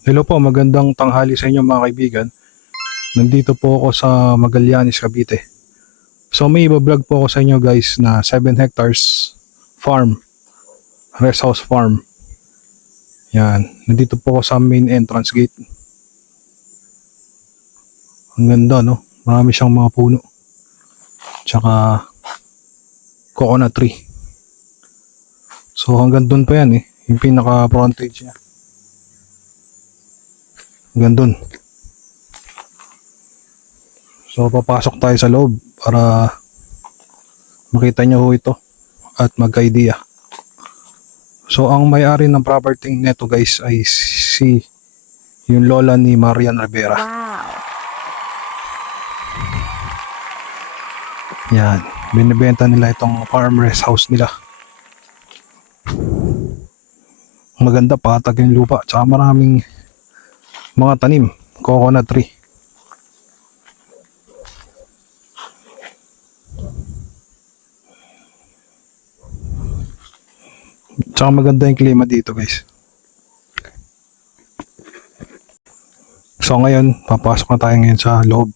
Hello po, magandang tanghali sa inyo mga kaibigan. Nandito po ako sa Magallanes, Cavite. So may iba-vlog po ako sa inyo guys na 7 hectares farm, rest house farm. Yan, nandito po ako sa main entrance gate. Ang ganda no, marami siyang mga puno. Tsaka coconut tree. So hanggang doon pa yan yung pinaka frontage niya. Hanggang doon. So papasok tayo sa loob para makita nyo ho ito at magka-idea. So ang may-ari ng property neto guys ay yung lola ni Marian Rivera. Wow. Yan, binibenta nila itong farm rest house nila. Maganda, patag yung lupa, tsaka maraming mga tanim, coconut tree. Tsaka maganda yung klima dito guys. So ngayon, papasok na tayo ngayon sa loob.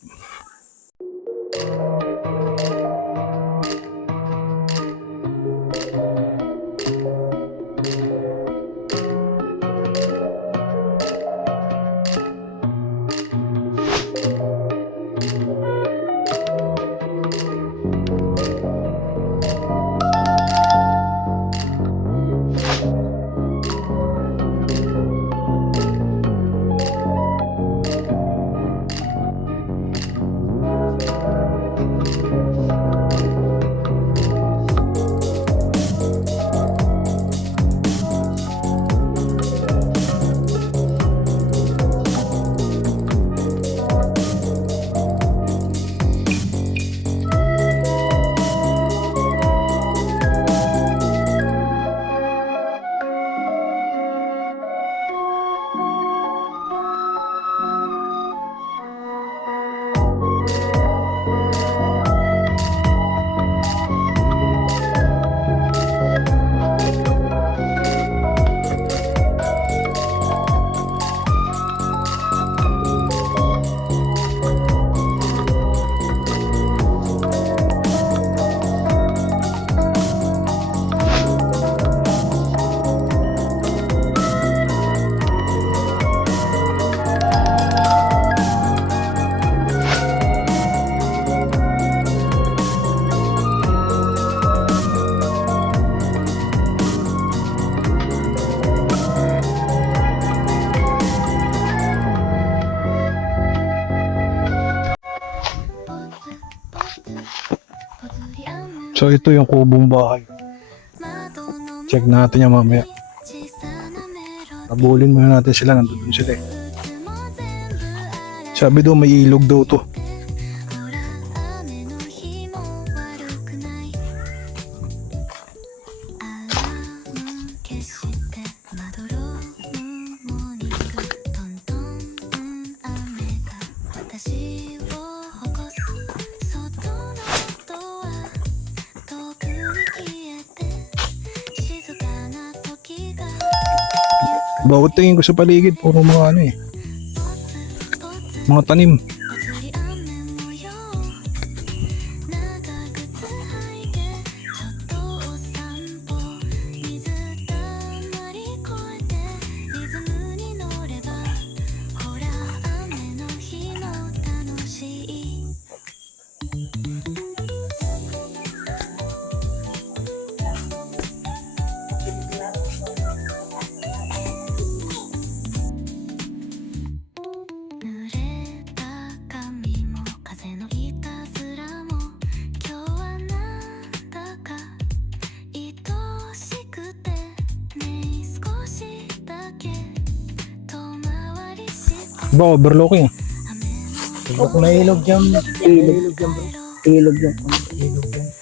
So ito yung kubong bahay. Check natin yan mamaya. Abulin muna natin sila, nandun sila Sabi daw may ilog daw to. Bawat tingin ko sa paligid, puro mga mga tanim. Ba, overlooking. May ilog dyan. Ilog dyan. Ilog dyan.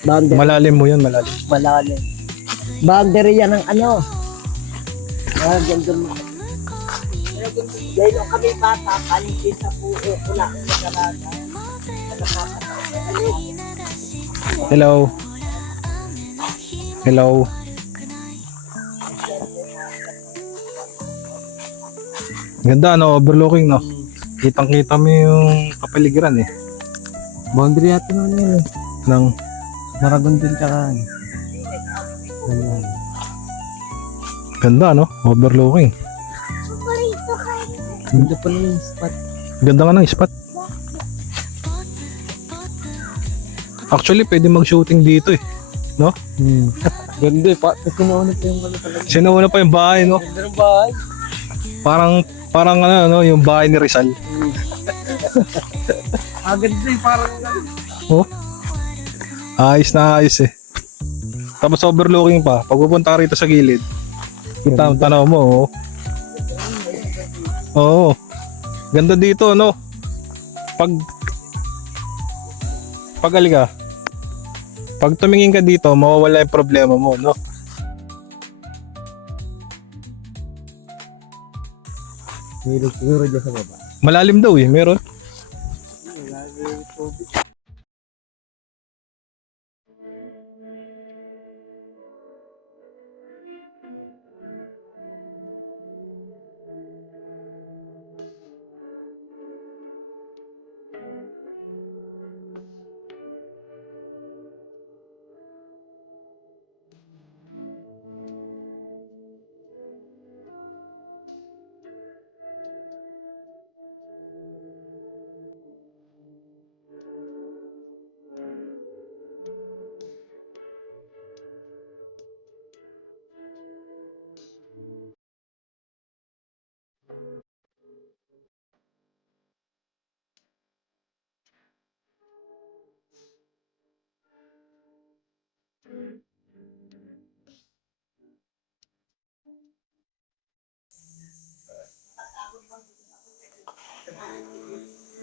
Boundary. Malalim mo yan, malalim. Malalim. Boundary yan ng ano. Ganda mo. Dahil nung kami bata, paligid sa puo, wala ang magalaga. Hello. Hello. Ganda, no? Overlooking, no? Kitang-kita mo yung kapaligiran, eh. Boundary yata naman yun eh. Ng, Maragon din tsaka. Ganyan. ganda, no? Overlooking. Ganda pa na yung spot. Ganda nga ng spot. Actually, pwede mag-shooting dito, eh. No? Ganda eh. Sinuunod pa yung ano talaga. Sinauna pa yung bahay, no? Ganda ng bahay. Parang ano, no? Yung bahay ni Rizal. Ganda eh. Parang Oh. Ayos na ayos, eh. Tapos overlooking pa. Pag pupunta ka rito sa gilid, kita ang tanaw mo, oh. Oo. Ganda dito, no? Pag aliga, pag tumingin ka dito, mawawala yung problema mo, no? Hilog siguro dyan sa baba. Malalim daw, eh. Meron.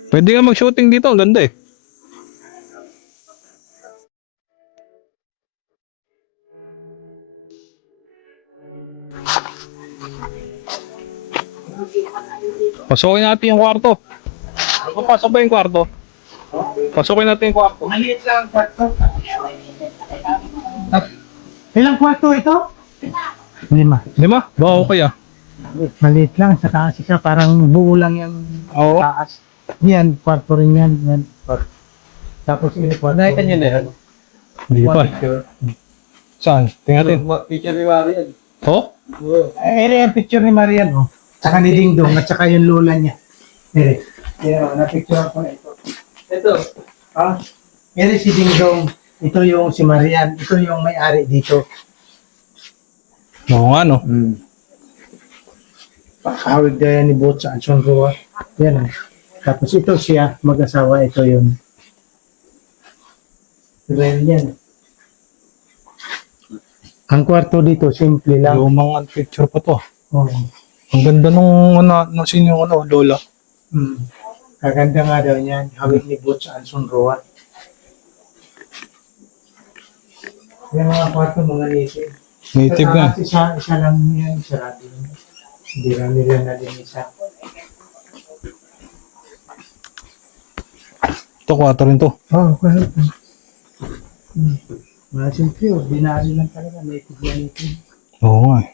Pwede nga mag-shooting dito. Ang ganda, eh. Pasukin natin yung kwarto. Pasok ba yung kwarto? Pasukin natin yung kwarto. Maliit lang ang kwarto. Ilang kwarto ito? 5. 5? Ba, okay, ah. Maliit lang. Sa taas isa parang buo lang yung Oo. taas. Yan, kwarto rin yan. Yan. Tapos ini kwarto. Nakita nyo na yan? Hindi pa. Saan? Tingnan natin. Picture ni Marian. Oh? Ere yung picture ni Marian, oh. Tsaka ni Dingdong at tsaka yung lola niya. Ere. Yan, na-picture ko na ito. Ito. Ere si Dingdong. Ito yung si Marian. Ito yung may-ari dito. Oo nga, no? Pakawig gaya ni Bot sa Anson Roa. Yan, oh. Tapos ito siya, mag-asawa. Ito yun. Real yan. Ang kwarto dito, simple lang. Lumang picture pa to. Oh. Ang ganda nung sino yung lola. Kaganda nga daw niyan. Hawig ni Bot sa Anson Roa. Yung mga kwarto, mga native. Native nga. Kasi isa lang yan, sarado. Hindi lang nila nalinisan. Ito, 4 rin to. Oh, correct. Mga simple, ordinary lang talaga. Native yan native. Oo nga, eh.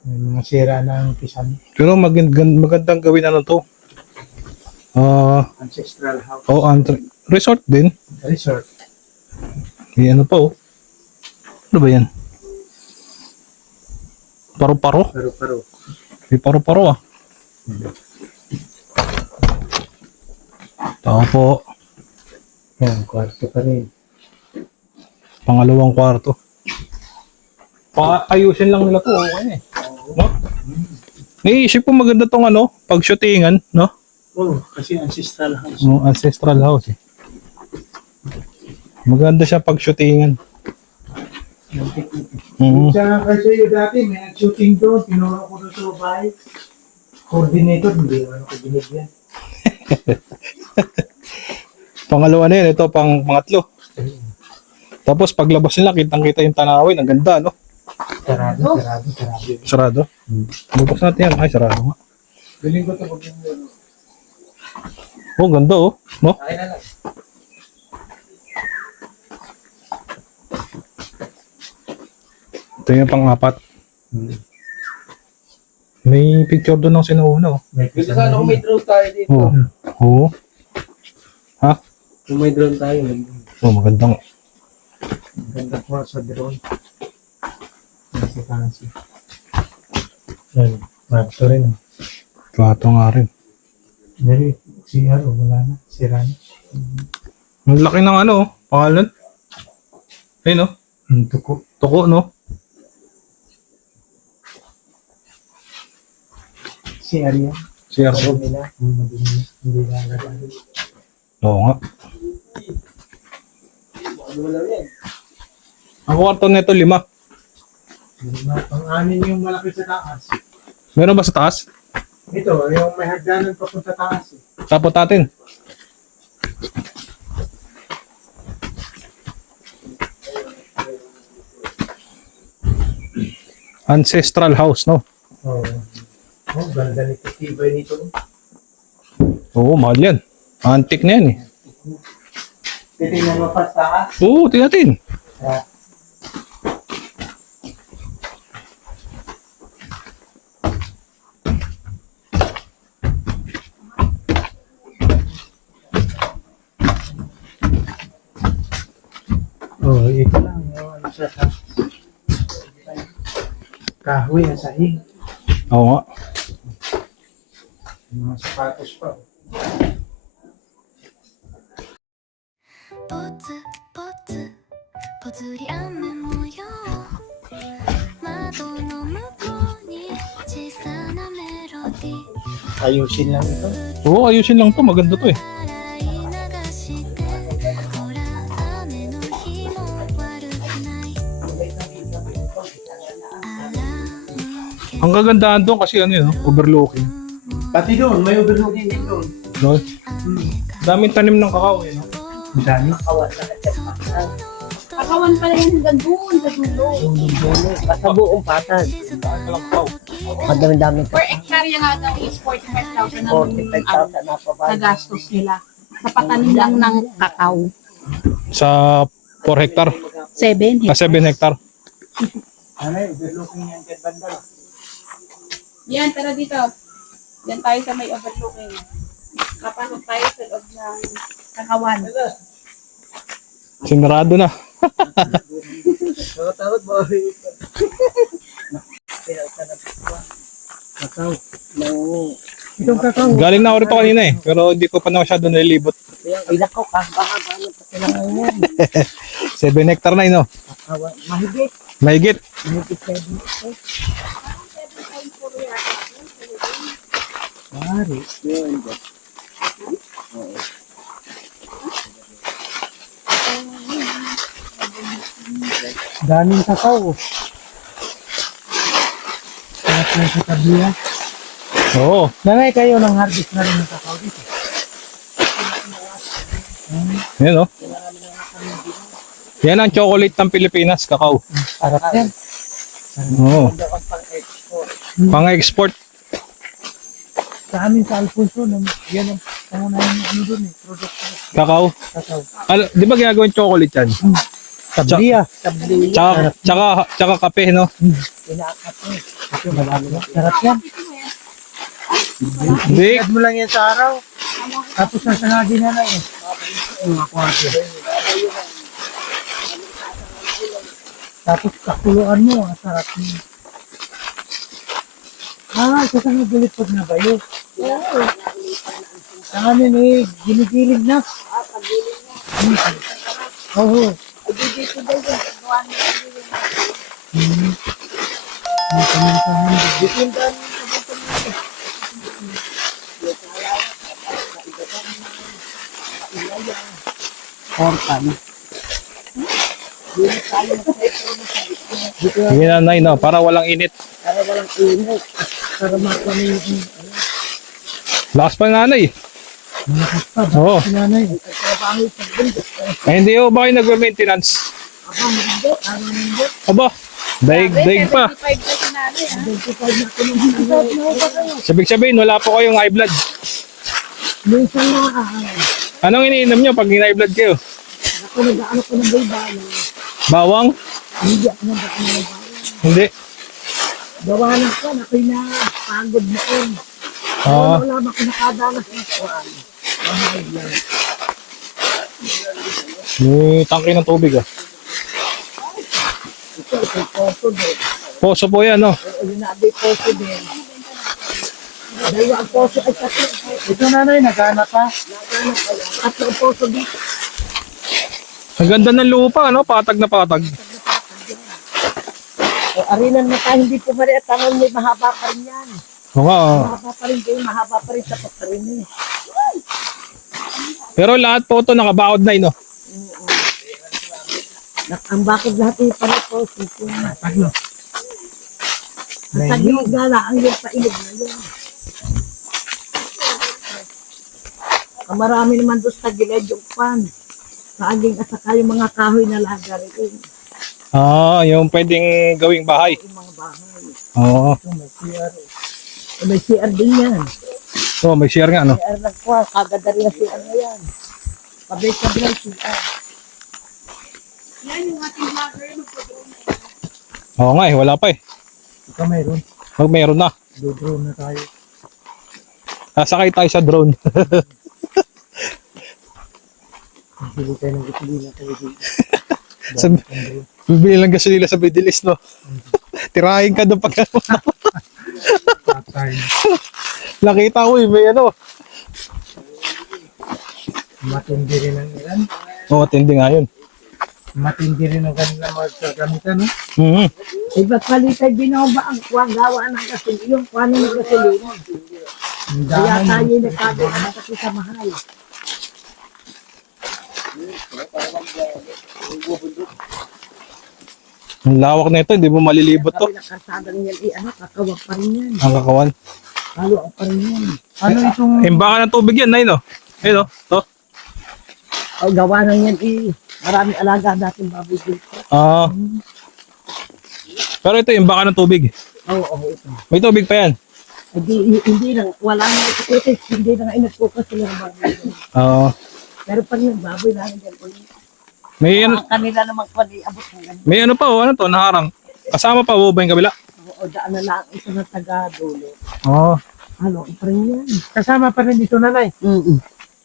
May mga sira ng pisan. Pero magandang gawin ano to. Ancestral house. Resort din. Resort. May ano pa, oh. Ano ba yan? Paro-paro? Paro-paro. May paro-paro, ah. Tao po. Yan, kwarto pa rin. Pangalawang kwarto. Ayusin lang nila to, okay na, eh. No? Naiisip ko maganda tong pag-shootingan, no? Oh, kasi ancestral house. No, ancestral house, eh. Maganda siya pag-shootingan. Sa kasi yung dati, may nag-shooting doon. Tinuro ko doon sa bahay. Coordinator, hindi naman ako binigyan. Pangalawa na yun, ito pangatlo. Tapos paglabas nila, kitang-kita yung tanawin. Ang ganda, no? Sarado. Sarado? Bubuksan natin yan. Ay, sarado nga. Galing ko ito pag yung Oh, ganda, oh. No? Ay na lang. Ito yung pang-apat. May picture doon ng sinuuna, oh. May Dito sana kung may drone tayo dito. Oo. Oo. Ha? Kung may drone tayo, Oh, magandang. Ganda po sa drone. Fancy. Yan. Kwarto rin. Plato nga rin. Very, CR, wala na. Sira na. Ang laki ng ano, oh. Pangalan. Ayun, oh. Tuko. Tuko, no? CR yan. Siya Madumi na. Madumi na. Hindi na nalagay. Oo nga. Ang kwarto nito 5. Pang-anin yung malaki sa taas. Meron ba sa taas? Ito, yung may hagdanan papunta taas. Tapos natin. Ancestral house, no? Oo. Oh, ganda nito. Tibay nito. Oo, mahal yan. Antique na yan eh. Titingnan mo pa sa taas. Oo, tingnan. Ah, oh, ito lang. Yung ano sa taas. Kahoy, ang sahig. Oo nga. Mga sapatos pa. ポツポツぽつり雨模様窓の向こうに小さなメロディー Ayusin lang ito. Oo, ayusin lang to. Maganda to eh. 洗い流してほら雨の日も悪くないあら Ang kagandahan doon kasi ano yun, no? Overlooking. Pati doon, may overlooking din doon. No? Daming tanim ng kakao eh, no? Ang dami. Akawan pala yan hanggang doon sa dulo. Basta buong patag. Madami-dami Per hectare nga daw is 45,000 ang 45,000 na pa ba? nagastos nila. Sa patanim lang ng kakao. Sa 4 hectare. 7 7 hectare. Ano yung overlooking yan dyan banda? Yan, tara dito. Yan tayo sa may overlooking. Kapasok tayo sa loob ng kakawan. Sinarado na. Tawad ba? Kakao. Nang Itong kakao. Galing na ako rito kanina eh. Pero hindi ko pa na masyado nalilibot. ilang ko ka, baka paano pa kailangan yan. 7 hectare na yun, no? Mahigit. Mahigit. Mahigit 7. Mari. Yun. Daming kakao. Lahat na sa tabiya. Oo. Nanay kayo ng harvest na rin ng kakao dito. Yan, no? Yan ang chocolate ng Pilipinas, kakao. Sarap yan. Oo. Doon pang-export. Pang-export. Sa amin sa Alfonso, yan ang pangunahin ano doon eh. Product ng Kakao. kakao. Di ba ginagawin chocolate yan? Tabiya. Tabli. Tsaka kape, no? Inaakap mo. Ito, marami na. Sarap yan. Hindi. Iad mo lang yan sa araw. Tapos sasanagin na lang eh. Mga kwarto. Tapos kakuluan mo, ang sarap niya. Sa nagulit pag nabayo. Oo. Sa amin eh, ginigilig na. Oo. Porta. Sige na, Nay, no? Para walang init. Para walang init. Para makami yung Lakas pa nanay. Oo. Sinanay. Ay, hindi ho ba kayo nagme-maintenance? Aba, daig pa. 75 na sinali. Sabihin, wala po kayong high blood. Minsan na, Anong iniinom nyo pag high blood kayo? ako nag-ano ko ng baybay. Bawang? Hindi ako nag-ano ng baybay. Hindi. Gawa na ko, ako'y na pagod mo yun. Ah, Wala na kinakadanas ng kuwan. Mahal yan. may tangke ng tubig ah. Ito poso din. Poso po yan, no? Yun na abay poso din. Dalawa ang poso ay tatlo. Ito nanay, naghanap pa. Tatlo ang poso dito. Ang ganda ng lupa, no? Patag na patag. Arinan mo tayo, hindi po mali at tangan may mahaba pa rin yan. Oo nga, ah. Mahaba pa rin kayo, mahaba pa rin sa pagkarin eh. Pero lahat po ito nakabaod na, no? Ang bakit lahat yung pala-poso ko. Ano? Ang tagilid nga lang, ang yung pailog na yun. Ang marami naman doon sa gilid yung pan. Kaaging at saka yung mga kahoy na laga rin. Ah, yung pwedeng gawing bahay. Yung mga bahay. Oo. May CR din yan. So, may share nga, no? CR lang po, kagad na rin na CR na yan. Pabay-pabay ang CR. Yan yung ating vlogger. Magpo-drone na yan. Oo nga, wala pa eh. Ito mayroon. Meron na. Do-drone na tayo. Sasakay tayo sa drone. Bili tayo ng gasolina tayo dito. Bibili lang gasolina sa Middle no? Tirahin ka doon pag Patay. nakita ko eh, may ano. Matindi rin ang ilan. Oo, tindi nga yun. Matindi rin ang kanilang magkagamitan, no? Mhm. Iba palitay binoba ang kuwang gawa ng gasolina. Yung kuwan ng gasolina. Ang Kaya dami. tayo nagkagawa na kasi sa mahal. Ang lawak na ito, hindi mo malilibot to. Sabi ng karsada niyan, kakawag pa rin yan. Ang kakawan. Halo ang pa rin yan. Ano itong Imbakan ng tubig yan, Nay, no? Ayun, no? To. O gawa ng yan, maraming alaga natin baboy dito. Ah. Pero ito, imbakan ng tubig. Oo, ito. May tubig pa yan. Hindi lang, wala na ito, hindi na nga inagpukas sila ng baboy. Ah. Pero pag yung baboy na dyan, May ano, ang kanila naman abot ng ganun. may ano pa, oh, ano to, naharang. Kasama pa, oh, ba yung kabila? O daan na lang isa ng taga-dulo. Oo. Halo ang pa rin yan. kasama pa rin dito, nanay?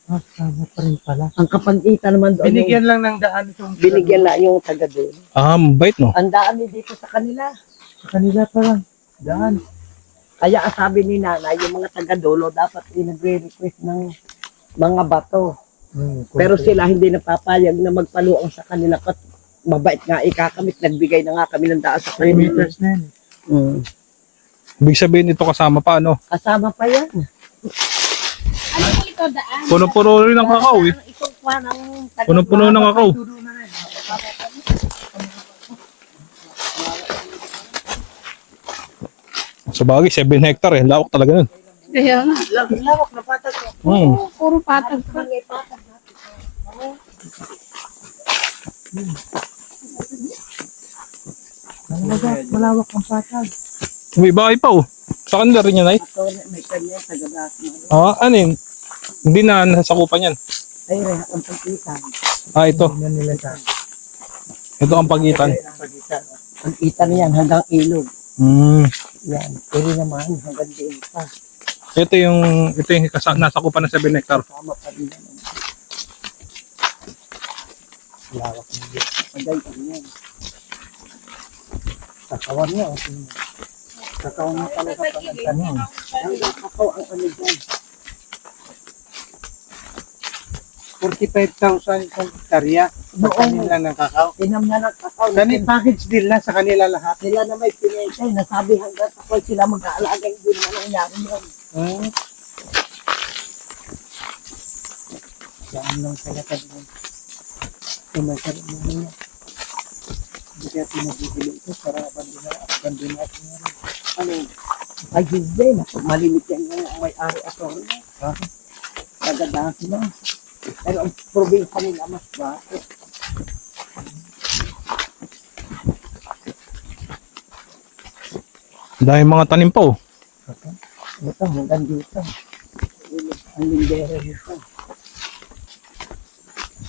Ah, Kasama pa rin pala. ang kapag-ita naman doon, Binigyan lang ng daan itong binigyan lang yung taga-dulo. Ah, mabait, no? Ang daan din dito sa kanila. sa kanila pa lang. Daan. Kaya ang sabi ni nanay, yung mga taga-dulo dapat nagre-request ng mga bato. Pero sila hindi napapayag na magpaluang sa kanila kat mabait nga ikakamit. Nagbigay na nga kami ng daan sa 3 kanila. meters na yan. Ibig sabihin ito kasama pa, ano? Kasama pa yan. Ano po ito, daan? Puno-puno rin ng kakao, eh. Itong kwa ng taga- Puno-puno ng kakao. Sa bagay, 7 hectare, eh. Lawak talaga nun. Kaya nga. Lawak na patag. Puro patag pa. Mga patag. Malawak ang patag. May bahay pa, oh. Sa kanila rin yan, ay. Ito, may kanya taga-dak. Ah, ano yun? Hindi na nasakupan yan. Ay, rehat ang pagkitan. Ah, ito. Yan nila sa Ito ang pagitan. pagitan. Ang itan yan hanggang ilog. Hmm. Yan. Pero naman hanggang din pa. Ito yung nasakupan ng 7 hectare. Kasama pa rin naman. Lawak na dito. Pagay pa rin yan. Kakawan niya. Kakawan na talaga pa ng tanong. Hanggang kakao ang ano dyan. 45,000 isang hektarya sa kanila ng kakao. Tinam na ng kakao. Package deal na sa kanila lahat. Sila na may pinitay. Nasabi hanggang kakao sila mag-aalaga. Hindi naman nangyari yun. Saan lang sila kanila. Tumasarap mo niya. Hindi kaya pinagigili ito para abandonation na rin. Ano? Ay, hindi. Malimit yan yung may-ari ako. Nagadahan sila. Pero ang probinsya nila mas bakit. Dahil mga tanim pa, oh. Ito, hanggang dito. Ang lindero dito.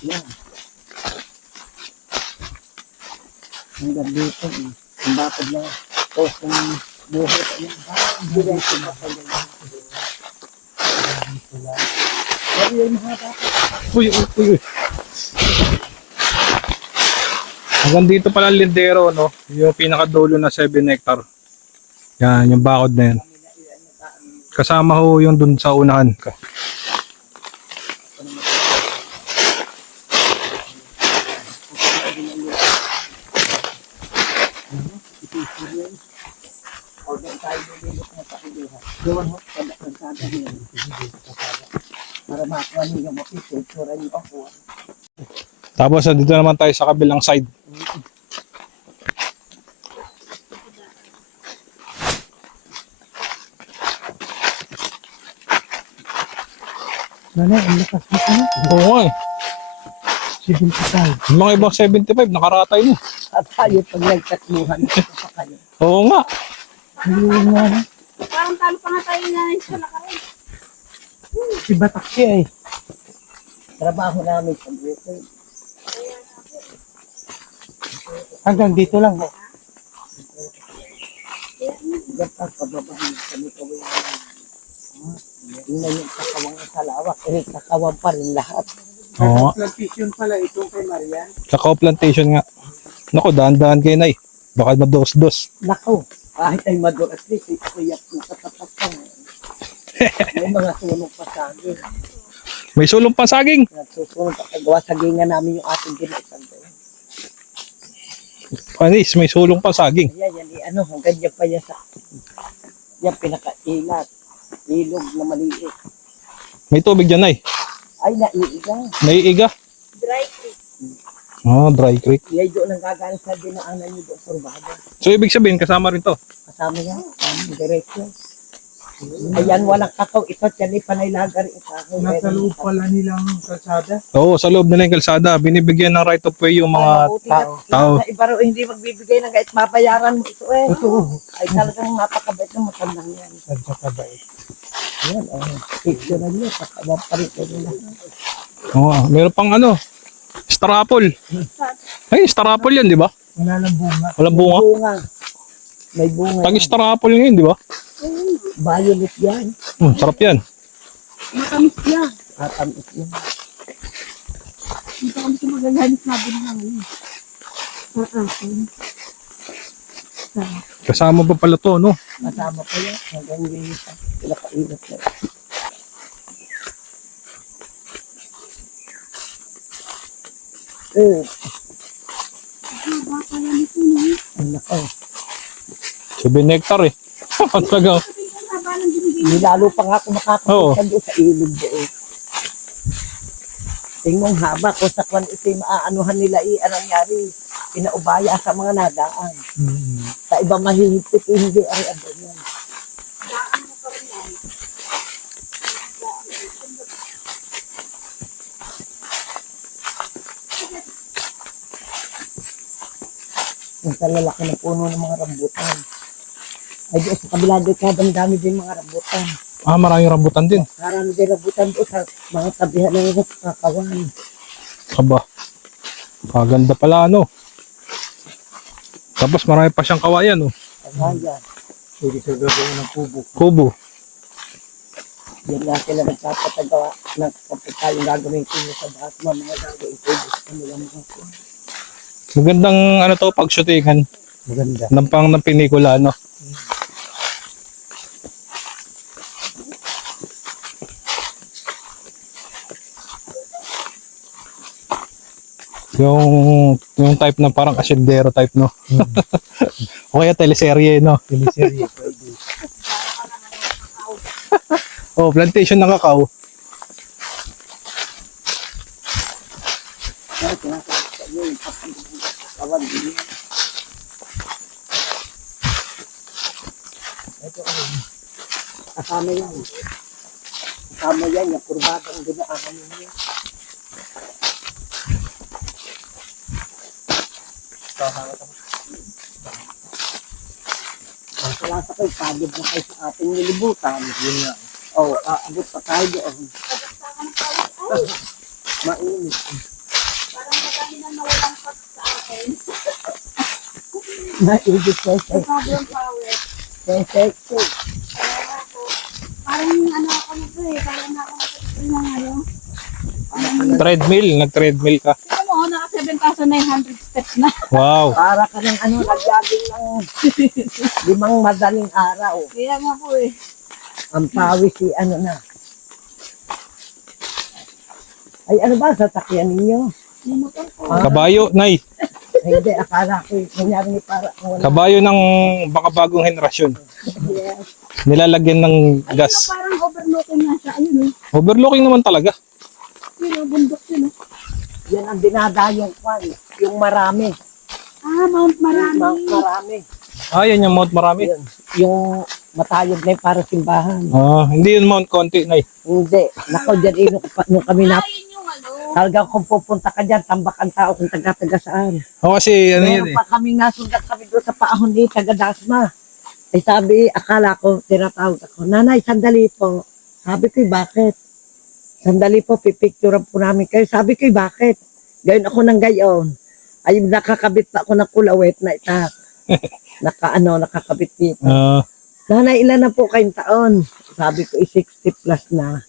Yan. Hanggang dito. Ang bakit na. O, kung Buhot yan. Diretso na pa yan. Marian, mahaba. Uy, uy, uy, uy. Hanggang dito pala ang lindero, no? Yung pinakadulo na 7 hectare. Yan, yung bakod na yan. Kasama ho yung dun sa unahan. Organ tayo nililok na sa kilihan. Doon ho, pagkakasada niya. Para makuha niyo yung mapipicture niyo ako. Tapos dito naman tayo sa kabilang side. Nanay, ang lakas mo na. Oo nga eh. 75. Yung mga ibang 75, nakaratay na. At tayo pag nagtatluhan ito sa kanya. Oo nga. Ayun nga na. Parang talo pa nga tayo na sa lakarin. Si Batak siya eh. Trabaho namin sa buko. Hanggang dito lang ho. Dapat pababahin kami kawin. Tingnan yung kakawang sa lawak. Eh, kakawang pa rin lahat. Oo nga. Plantation pala itong kay Marian. Kakao plantation nga. Naku, dahan-dahan kayo na eh. Baka mados-dos. Nako, kahit ay madulas dito, kuyak ko katapat pa. May mga sulong pa sa akin. May sulong pa saging. Nagsusunod pa kagawa sa ginga namin yung ating ginaisan doon. Panis, may sulong pa saging. Yan, ano, hanggang yan pa yan sa, yan pinakailat. Ilog na maliit. May tubig dyan ay. Ay, naiiga. Naiiga. Dry creek. Oh, dry creek. Yan doon ang gagaling sa dinaanan nyo doon, Turbado. So ibig sabihin, kasama rin to. Kasama yan, diretso. Ayan, walang kakao. Ito, yan, panaylaga rin ito. Nasa loob pala nilang kalsada. Oo, sa loob nila yung kalsada. Binibigyan ng right of way yung mga tao. Iba raw, hindi magbibigay ng kahit mabayaran mo ito eh. Totoo. Ay talagang napakabait ng matandang yan. Sadya ka ba eh. Yan, picture na niya, pakawang pa rin ito nila. Oo, meron pang ano, star apple. Ay, star apple yan, di ba? Wala lang bunga. Walang bunga. Bunga. May bunga. Tag yan. star apple ngayon, di ba? Violet yan. Sarap yan. Matamis yan. Atamis yan. Dito kami sa magagalit na din namin. Kasama pa pala to, no? Kasama pa yan. Hanggang yung pinakainat na. Ang nakaw. 7 hectare eh. Talaga. Nilalo pa nga ako Oo. makakapunta doon sa ilog doon. Tingnan haba ko sa kwan ito maaanuhan nila anong nangyari. Pinaubaya sa mga nagaan. Sa iba mahihigpit, hindi ari-ado yan. Yung talalaki ng puno ng mga rambutan. Ay doon sa kabila doon, kadang-dami din mga rambutan. Ah, maraming rambutan din. Marami din rambutan doon sa mga tabihan ng kakawan. Aba. Kaganda pala, ano. Tapos marami pa siyang kawayan, oh. Kagaya. Pwede sa gagawin ng kubo. Kubo. Yan nga sila nagpapatagawa ng kapag tayong gagawin ko sa lahat mga gagawin ko. Gusto nila mga ko. Magandang ano to, pagshootingan. Maganda. Ng pinikula, no. Yung type na parang asyendero type, no. O kaya teleserye, no. Teleserye pwede. Oh, plantation ng kakao. Kaya sinasabi sa inyo, yung kakawan din. Ito kasama yan. Kasama yan, yung kurbada ang dinaanan niya. Wala sa kayo, pagod na kayo sa ating nilibutan. Yun nga. Oo, aabot pa tayo doon. Mainit. Parang madami na nawalang pat sa akin. Mainit kayo sa Sobrang power. Sexy. Parang ano ako nito eh. Parang ako ng ano. Treadmill, nag-treadmill ka. Ito mo, naka 7,900 steps na. Wow. Para ka ng ano, nagyaging ng 5 madaling araw. Kaya nga po eh. Ang pawis si ano na. Ay, ano ba? Sasakyan ninyo? Yung motor ko. Kabayo, Nay. Ay, hindi, akala ko, nangyari para kung wala. Kabayo ng baka bagong henerasyon. Yes. Nilalagyan ng Ito gas. parang overlooking na siya. Ayun oh. Overlooking naman talaga. Yun oh, bundok yun oh. Yan ang dinadayong kwan. Yung marami. Ah, Mount Marami. Mount Marami. Yan yung Mount Marami. Yun. Yung matayog na yung para simbahan. Hindi yun Mount Conti, Nay. Hindi. Nako, dyan nung kami na. Ah, yun yung ano. Talagang kung pupunta ka dyan, tambak ang tao kung taga-taga saan. Kasi ano yun Meron eh. pa kami nasundan kami doon sa paahon ni taga Dasma. Ay sabi, akala ko, tinatawag ako, Nanay, sandali po. Sabi ko, bakit? Sandali po, pipicturean po namin kayo. Sabi ko, bakit? Gayon ako ng gayon. Ay, nakakabit pa ako ng kulawet na itak. Nakakabit dito. Nanay, ilan na po kayong taon? Sabi ko, 60 plus na.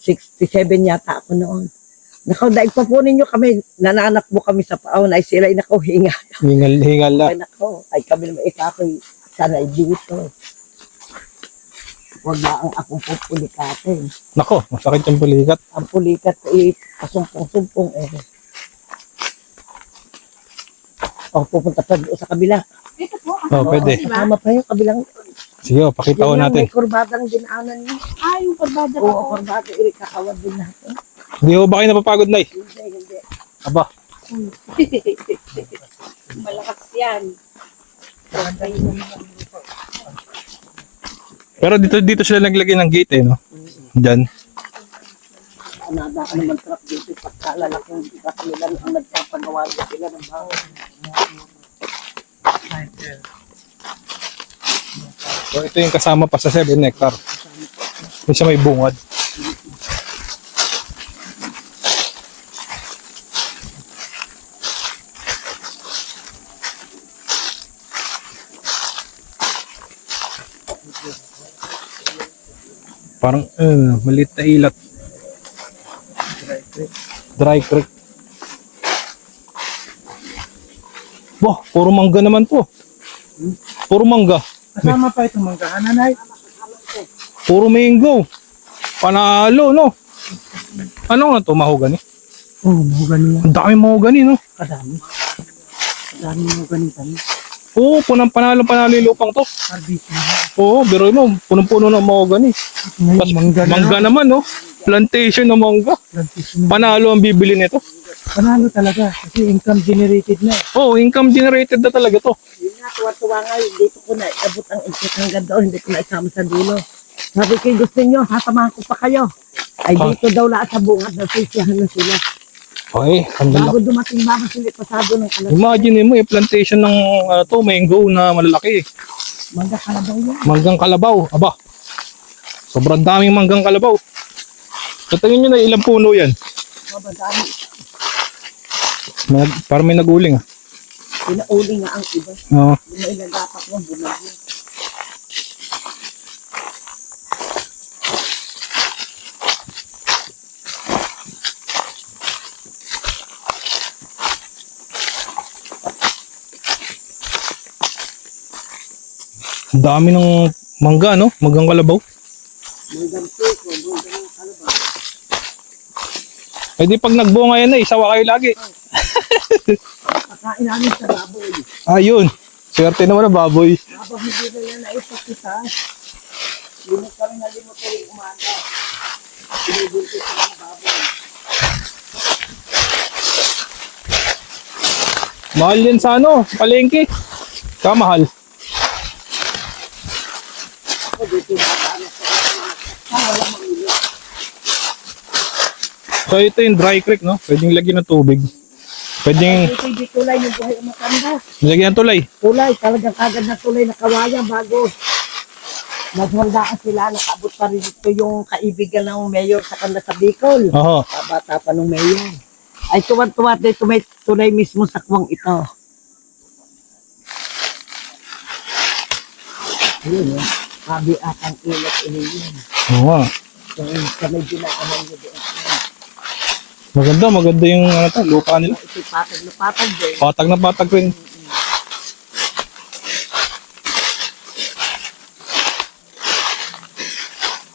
67 yata ako noon. Nakaw, daig pa po ninyo kami, nananak mo kami sa paon, ay sila ay hinga. Hingal na. Ay nako, ay kami naman ikakoy, sanay dito. Huwag na ang akong pupulikatin. Nako, masakit yung pulikat. Ang pulikat ko pasumpong-sumpong eh. O, pupunta pa doon sa kabila. Ito po. Pwede. Kasama pa yung kabilang. Sige, pakita ko Yun lang, natin. may kurbadang dinaanan niya. Ah, yung pagbada Oo, po. kurbada, kakawad din natin. Hindi ko ba kayo napapagod, Nay? Hindi. Aba, Malakas yan. pero dito sila naglagay ng gate eh, no? Diyan. Nada ka naman truck dito, pagkalalaking truck nila ang nagpapagawa na sila ng bahay. So ito yung kasama pa sa 7 hectare. Yung sa may bungad. Parang maliit na ilat. Dry creek. Wah, puro mangga naman to. Puro mangga. Kasama pa itong manggahan, Nanay. Puro mango. Panalo, no? Ano nga to, mahogani? Oo, mahogani yan. Ang dami mahogani, no? Kadami. Kadami mahogani kami. Oo, panalo yung lupang to. Harvest na. Oo, pero mo, punong-puno ng mahogani. Ngayon, Tapos mangga na. mangga naman, no? Plantation ng mangga. Plantation na. Panalo ang bibili nito. Panalo talaga kasi income generated na. Oo, income generated na talaga to. Yun nga, tuwa-tuwa nga, dito ko na abot ang input hanggang doon, hindi ko na isama sa dulo. Sabi ko, gusto nyo, sasamahan ko pa kayo. Ay dito daw lahat sa bungad, nasisiyahan na sila. Okay, ang Bago lalaki. dumating Mama Sili, pasado ng alas. Imagine mo, plantation ng to, mango na malalaki. Mangga kalabaw yan. Manggang kalabaw. Aba, sobrang daming manggang kalabaw. So, tingin nyo na ilang puno yan. Mabadami. Parang may naguling. Pinauli nga ang iba. Oo. Yung may nagapak mo, bumagyo. Ang dami ng mangga, no? Manggang kalabaw. Manggang piko, manggang kalabaw. Eh di pag nagbunga yan eh, sawa kayo lagi. Pagkain namin sa baboy. Ayun. Swerte naman ang baboy. Habang hindi na yan naipakita, limot kami na limot ko yung umaga. Pinibuntis ko ng baboy. Mahal yan sa ano, palengke. Kamahal. Ako dito yung babae. Wala mamili. So ito yung dry creek, no? Pwedeng lagyan ng tubig. Pwedeng Dito yung tulay yung buhay ang matanda. lagyan ng tulay. Tulay, talagang kagad na tulay na kawayan bago. Naghandaan sila, nakaabot pa rin dito yung kaibigan ng mayor sa kanda sa Bicol. Oho. Bata pa ng mayor. Ay tuwan-tuwa dito may tulay mismo sa kwang ito. Yun, yun. Sabi atang ilat yun. Oo nga. Sa may dinaanan nyo doon. Maganda yung lupa nila. Ito patag na patag din. Patag na patag rin.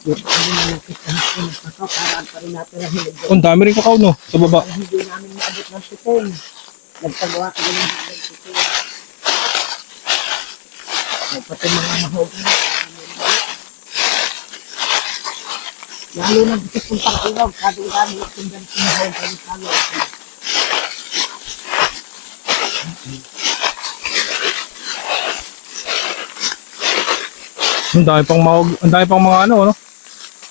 Dito kami na nakitahan ko ng kakao. Paraan pa rin natin ang hilig. Oh, ang dami rin kakao, no? Sa baba. Hindi namin maabot ng tutong. Nagpagawa ko ng tutong. Pati mga mahog na. Lalo na dito kung pag-ilaw, sabi ko kami yung sundan sa mahog kami kami. Ang dami pang mga ano,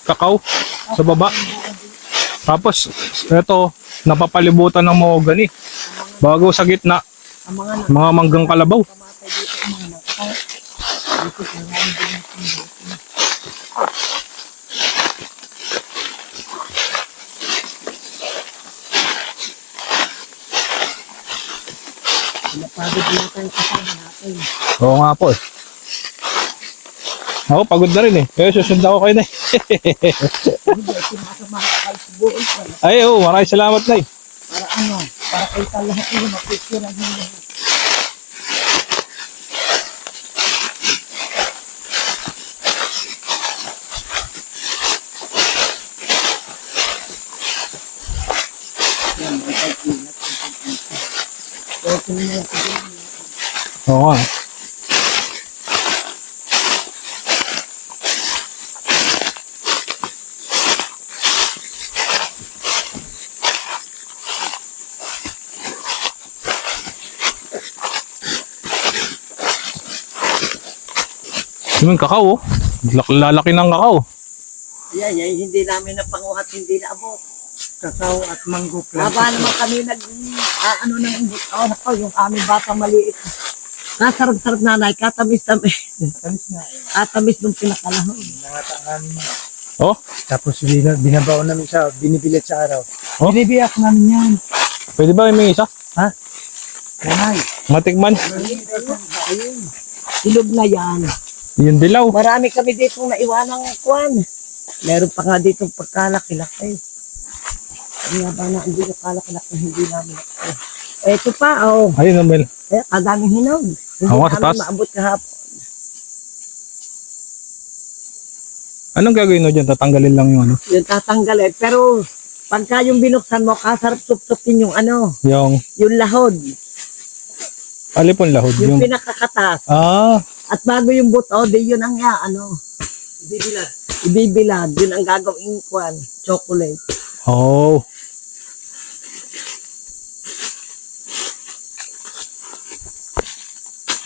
kakao sa baba. Tapos, eto, napapalibutan ng mahogany. Bago sa gitna, Ang mga mga manggang kalabaw. nakamatay dito, ang mga nakakaw. Dito sa mga din ng Napagod natin kasama natin. Oo nga po eh. Ako, pagod na rin eh. Kaya susundan ko kayo na eh. Hindi, sinasama kayo sa buhay ko. Ay, oo, maraming salamat na eh. Para ano, para kayo sa lahat nyo, mapicturean nyo. Yan, may pag-ingat. Okay na yan. Oo nga. Yung kakao, oh. Lalaki ng kakao. Yan, yan, hindi namin napanguhat, hindi naabot. Kakao at mango plant. Haba naman kami ano ng oh, nako, yung aming bata maliit. Nasarap-sarap nanay, katamis-tamis. Tamis na eh. Katamis nung pinakalahon. Nangatanganin mo. Oh, Tapos binabaon namin siya, binibilat sa araw. Oh? Binibiyak namin yan. pwede ba may isa? Kanay. Matikman. Ayun. Ilog na yan. Yung dilaw. Marami kami dito naiwanang kwan. Meron pa nga dito pagkalaki-laki. Kaya ba na hindi nakalaki-laki, hindi namin nakita. Ito pa, oh. Ayun, Mel. Eh, kadaming hinog. Hindi Oo, sa namin taas. maabot kahapon. Anong gagawin mo dyan? Tatanggalin lang yung ano? Yung tatanggalin. Pero, pagka yung binuksan mo, kasarap supsupin yung ano, Yung yung lahod. alipon lahod. Yung Yung, pinakakatas. ah, At bago yung buto, di yun ang Bibilad. ibibilad. Yun ang gagawing kwan, chocolate. oh.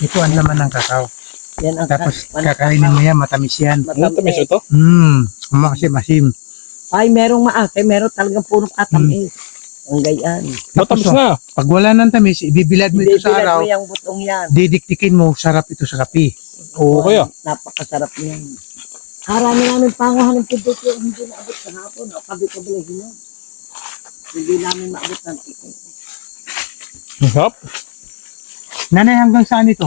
Ito ang laman ng kakao. Yan ang Tapos kakainin mo yan, matamis yan. Ano tamis ito? Masim. Ay, merong maate, meron talagang puro katamis. Ang gayaan. Matamis Tapos, na. Pag wala ng tamis, ibibilad mo ito sa Ibibilad araw, mo yung butong yan. didiktikin mo, sarap ito sa kape. Oo, kaya. Napakasarap niyan. Harami namin panguhan ng pindot yung hindi naabot sa hapon. O kabi-kabi yun. Hindi namin maabot ng tikin. Masarap. Nanay, hanggang saan ito?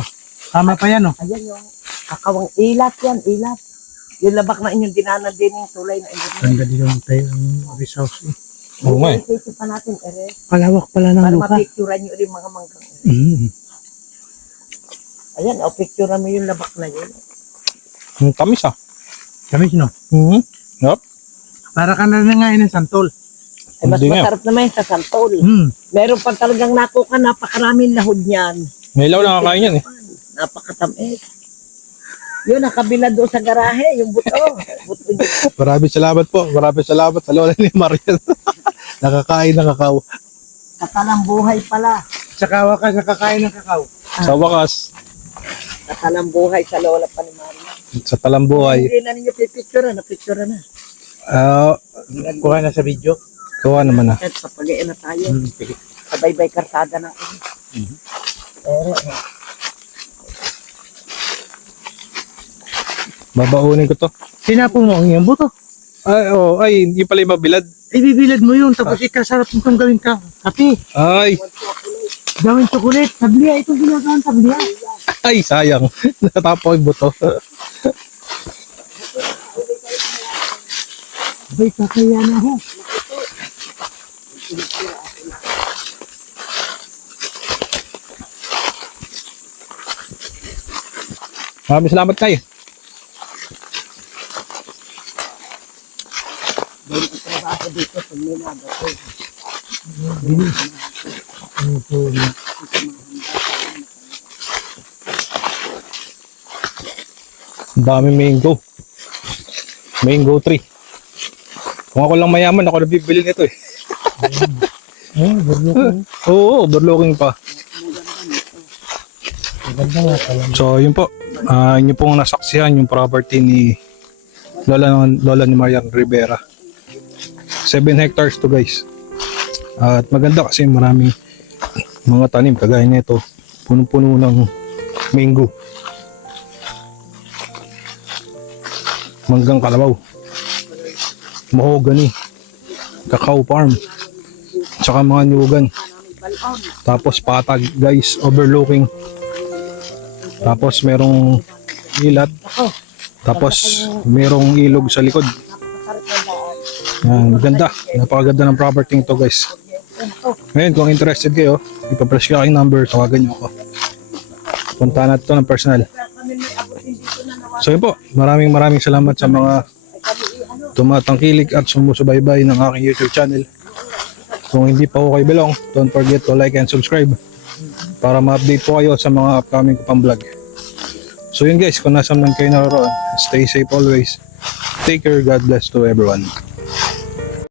Tama pa yan, oh. Ayan yung kakawang ilat yan, ilat. Yung labak na inyong dinanan din yung tulay na inyong. Ganda din yung tayo ng resource. Oo nga eh. Ito pa natin, ere. Palawak pala ng Para lupa. mapicturean nyo rin mga manggang. Ayan, o picturean mo yung labak na yun. Ang tamis ah. Tamis, no? Mhm. Yup. Para ka na nangain ng santol. Ay, mas Hindi nga. masarap naman yung sa santol. Meron pa talagang nakuha, napakaraming lahod niyan. May ilaw na kakain yan eh. Napakatamis. Yun, nakabila doon sa garahe, yung buto. Buto yun. Maraming salamat po. Maraming salamat sa lola ni Marian. Nakakain ng kakao. Katalang buhay pala. Tsaka wakas nakakain ng kakao. Sa wakas, Katalang buhay sa lola pa ni Maria. sa talambuhay. Hindi na ninyo pipicture na na. Kuha na sa video. Kawa naman ah. At papagayin na tayo. Sige. Sabay-bay karsada na. Pero, Babaunin ko to. Sinapo mo ang iyong buto. Ay, oh, ay, hindi pala yung mabilad. Ibibilad mo yun, tapos ikasarap itong gawin ka. Kape, Ay, gawin chocolate, tabliya. Itong ginagawa ng tabliya. ay, sayang. Natapo yung buto. Bay, kakaya na ho. Maraming salamat kayo. Dahil ang trabaho dito pag may nabato. Ang dami mango. Mango tree. Kung ako lang mayaman, ako na bibili nito eh. Oo, overlooking pa. Maganda nga pala. So, yun po. Inyo pong nasaksihan yung property ni Lola ni Marian Rivera. 7 hectares to guys. At maganda kasi maraming mga tanim kagaya nito. Punong-puno ng mango. Manggang kalabaw. Mahogany. Cacao farm. Tsaka mga nyugan. Tapos patag guys, overlooking. Tapos merong ilat. Tapos merong ilog sa likod. Yan, ganda. Napakaganda ng property nito guys. Ngayon, kung interested kayo, ipapress ko aking number, tawagan nyo ako. Punta natin ito ng personal. So yun po, maraming salamat sa mga tumatangkilik at sumusubaybay ng aking YouTube channel. Kung hindi pa po kayo belong, don't forget to like and subscribe para ma-update po kayo sa mga upcoming ko pang vlog. So yun guys, kung nasaan man kayo naroon, stay safe always. Take care, God bless to everyone.